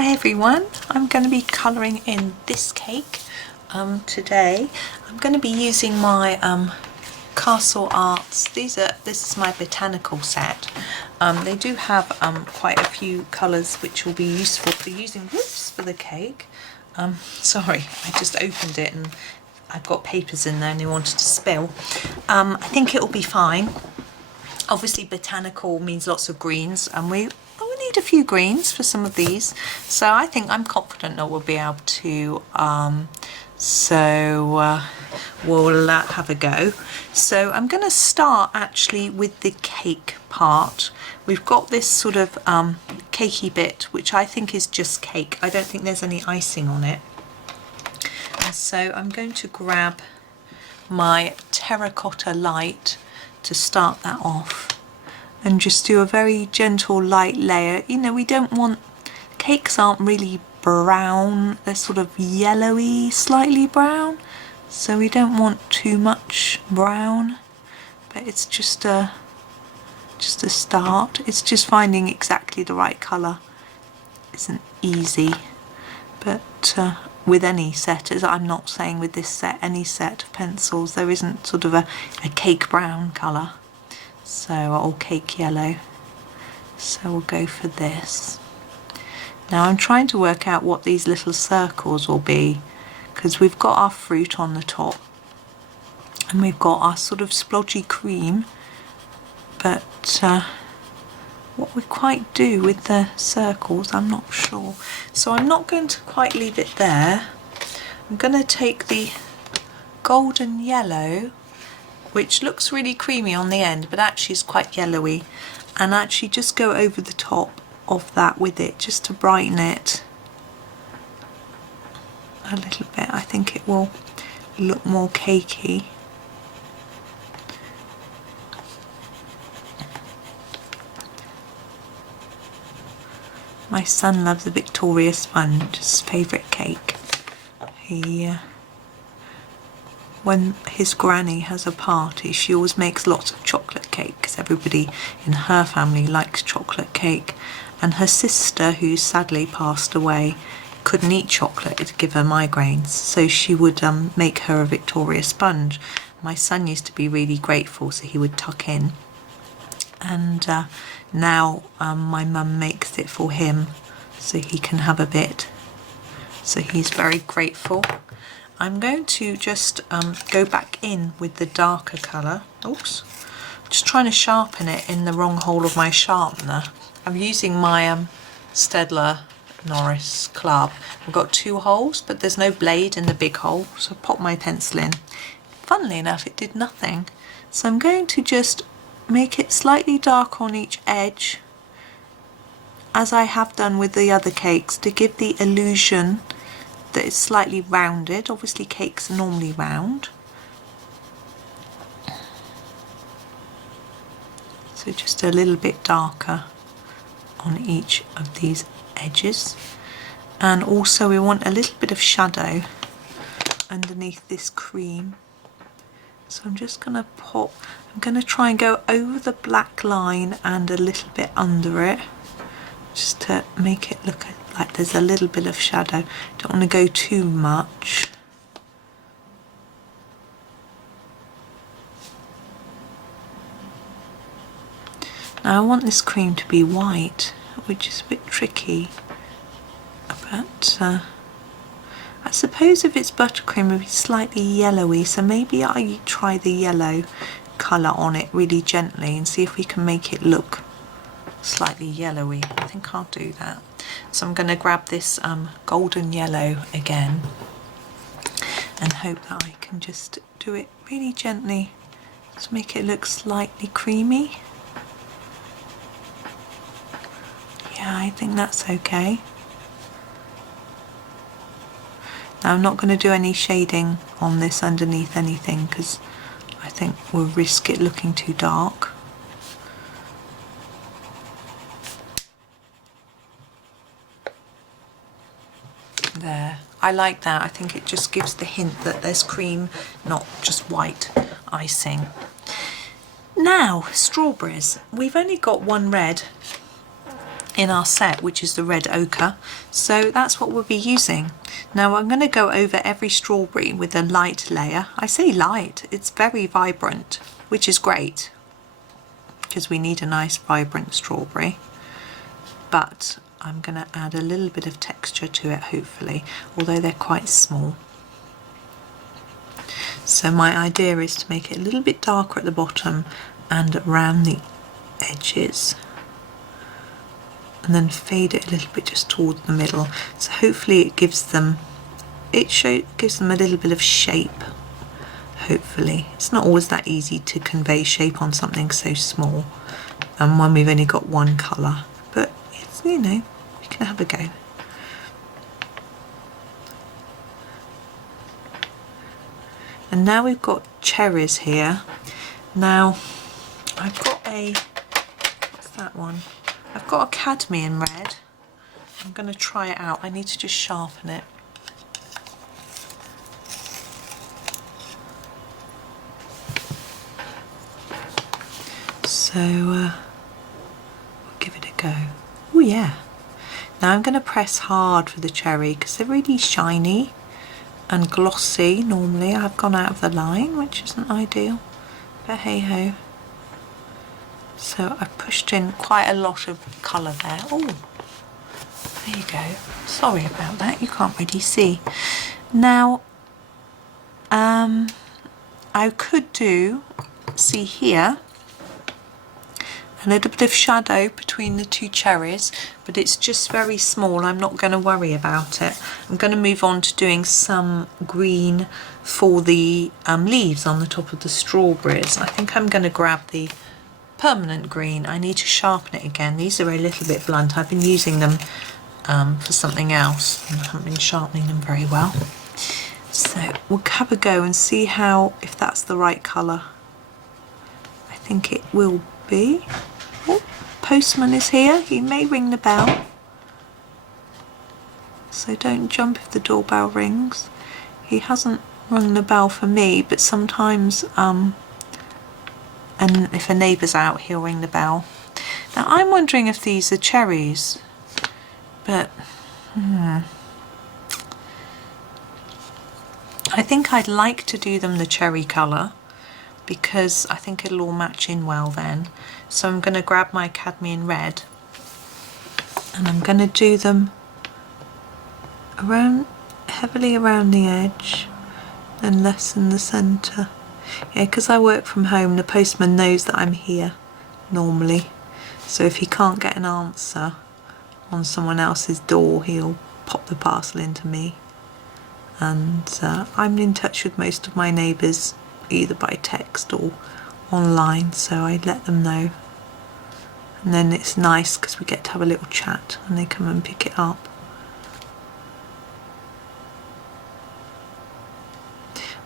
Hi everyone, I'm going to be colouring in this cake today. I'm going to be using my Castle Arts. This is my Botanical set. They do have quite a few colours which will be useful for using for the cake. Sorry, I just opened it and I've got papers in there and they wanted to spill. I think it will be fine. Obviously Botanical means lots of greens, and we need a few greens for some of these, so I think I'm confident that we'll be able to we'll have a go. So I'm going to start actually with the cake part. We've got this sort of cakey bit which I think is just cake. I don't think there's any icing on it, and so I'm going to grab my Terracotta Light to start that off and just do a very gentle light layer. You know, we don't want, cakes aren't really brown, they're sort of yellowy, slightly brown, so we don't want too much brown, but it's just a start. It's just finding exactly the right colour isn't easy, but with any set, as I'm not saying with this set, any set of pencils, there isn't sort of a cake brown colour, so, or cake yellow, so we'll go for this. Now I'm trying to work out what these little circles will be, because we've got our fruit on the top and we've got our sort of splodgy cream, but what we quite do with the circles I'm not sure, so I'm not going to quite leave it there. I'm going to take the golden yellow, which looks really creamy on the end but actually is quite yellowy, and actually just go over the top of that with it just to brighten it a little bit. I think it will look more cakey. My son loves the Victoria sponge, his favourite cake. When his granny has a party, she always makes lots of chocolate cake because everybody in her family likes chocolate cake, and her sister, who sadly passed away, couldn't eat chocolate, it'd give her migraines, so she would make her a Victoria sponge. My son used to be really grateful, so he would tuck in, and now my mum makes it for him so he can have a bit, so he's very grateful. I'm going to just go back in with the darker colour. Oops, just trying to sharpen it in the wrong hole of my sharpener. I'm using my Staedtler Noris club. I've got two holes, but there's no blade in the big hole, so I pop my pencil in. Funnily enough, it did nothing. So I'm going to just make it slightly dark on each edge, as I have done with the other cakes, to give the illusion that it's slightly rounded. Obviously cakes are normally round, so just a little bit darker on each of these edges. And also we want a little bit of shadow underneath this cream, so I'm just going to pop, I'm going to try and go over the black line and a little bit under it, just to make it look like there's a little bit of shadow. Don't want to go too much. Now I want this cream to be white, which is a bit tricky, but I suppose if it's buttercream it would be slightly yellowy, so maybe I try the yellow colour on it really gently and see if we can make it look slightly yellowy. I think I'll do that. So I'm going to grab this golden yellow again and hope that I can just do it really gently to make it look slightly creamy. Yeah, I think that's okay. Now I'm not going to do any shading on this underneath anything because I think we'll risk it looking too dark. There, I like that. I think it just gives the hint that there's cream, not just white icing. Now, strawberries. We've only got one red in our set, which is the red ochre, so that's what we'll be using. Now I'm going to go over every strawberry with a light layer. I say light, it's very vibrant, which is great because we need a nice vibrant strawberry, but I'm going to add a little bit of texture to it, hopefully, although they're quite small. So my idea is to make it a little bit darker at the bottom and around the edges, and then fade it a little bit just towards the middle. So hopefully it gives them a little bit of shape. Hopefully it's not always that easy to convey shape on something so small, and when we've only got one colour, but it's, you know, we can have a go. And now we've got cherries here. Now I've got a, what's that one? I've got a Cadmium Red. I'm going to try it out. I need to just sharpen it. So we'll give it a go. Oh yeah. Now I'm going to press hard for the cherry because they're really shiny and glossy. Normally I've gone out of the line, which isn't ideal, but hey ho. So I've pushed in quite a lot of colour there. Oh, there you go. Sorry about that, you can't really see. Now I could do, see here, a little bit of shadow between the two cherries, but it's just very small. I'm not going to worry about it. I'm going to move on to doing some green for the leaves on the top of the strawberries. I think I'm going to grab the permanent green. I need to sharpen it again. These are a little bit blunt. I've been using them for something else and I haven't been sharpening them very well. So we'll have a go and see if that's the right colour. I think it will be. Oh, postman is here. He may ring the bell, so don't jump if the doorbell rings. He hasn't rung the bell for me, but sometimes and if a neighbour's out, he'll ring the bell. Now I'm wondering if these are cherries, but I think I'd like to do them the cherry colour, because I think it'll all match in well then. So I'm going to grab my Cadmium Red and I'm going to do them heavily around the edge and less in the centre. Yeah, because I work from home, the postman knows that I'm here normally, so if he can't get an answer on someone else's door, he'll pop the parcel into me. And I'm in touch with most of my neighbours either by text or online, so I let them know, and then it's nice because we get to have a little chat and they come and pick it up.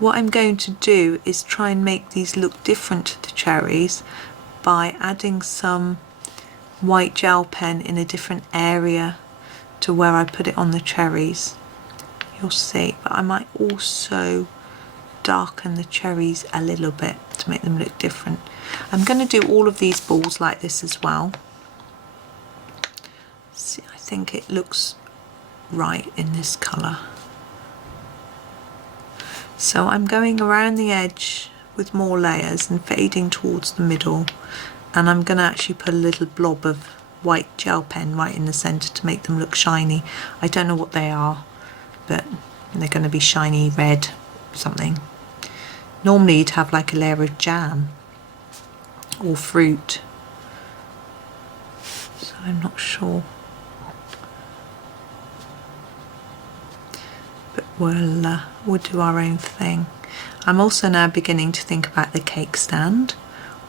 What I'm going to do is try and make these look different to the cherries by adding some white gel pen in a different area to where I put it on the cherries. You'll see, but I might also darken the cherries a little bit to make them look different. I'm going to do all of these balls like this as well. See, I think it looks right in this colour. So I'm going around the edge with more layers and fading towards the middle, and I'm going to actually put a little blob of white gel pen right in the centre to make them look shiny. I don't know what they are, but they're going to be shiny red something. Normally you'd have like a layer of jam or fruit, so I'm not sure, but we'll do our own thing. I'm also now beginning to think about the cake stand.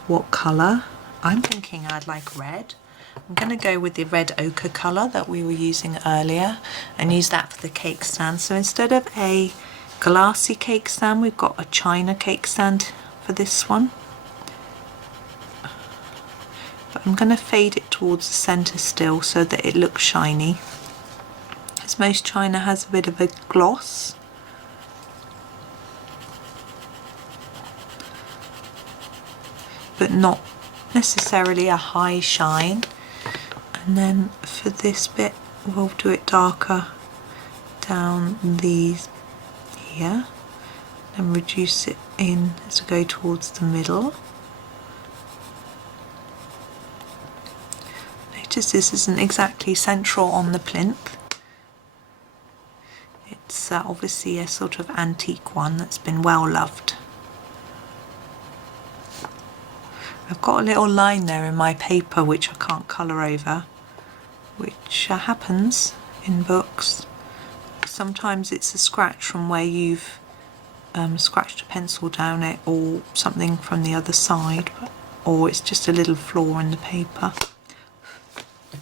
What colour? I'm thinking I'd like red. I'm going to go with the red ochre colour that we were using earlier and use that for the cake stand. So instead of a glassy cake stand, we've got a china cake stand for this one. But I'm going to fade it towards the centre still so that it looks shiny, as most china has a bit of a gloss. But not necessarily a high shine. And then for this bit we'll do it darker down these here and reduce it in as we go towards the middle. Notice this isn't exactly central on the plinth. It's obviously a sort of antique one that's been well loved. I've got a little line there in my paper which I can't colour over, which happens in books. Sometimes it's a scratch from where you've scratched a pencil down it, or something from the other side, or it's just a little flaw in the paper.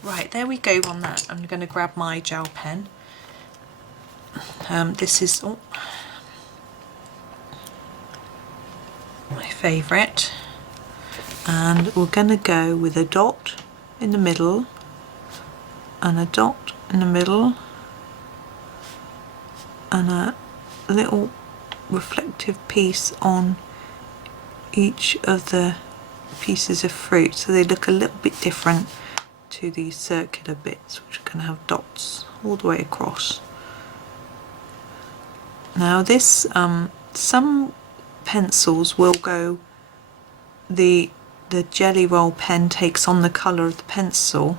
Right, there we go on that. I'm going to grab my gel pen. This is my favourite, and we're going to go with a dot in the middle and a dot in the middle and a little reflective piece on each of the pieces of fruit, so they look a little bit different to these circular bits which are going to have dots all the way across. Now this, some pencils will go, the jelly roll pen takes on the colour of the pencil,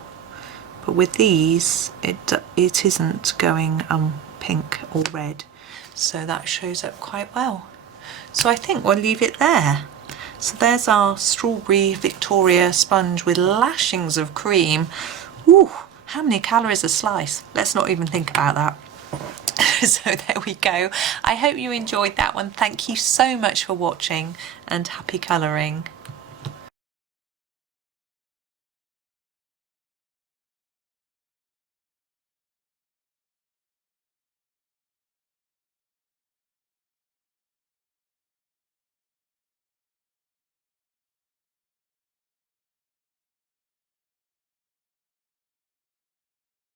but with these it isn't going pink or red, so that shows up quite well. So I think we'll leave it there. So there's our strawberry Victoria sponge with lashings of cream. Ooh, how many calories a slice? Let's not even think about that. So there we go. I hope you enjoyed that one. Thank you so much for watching, and happy colouring.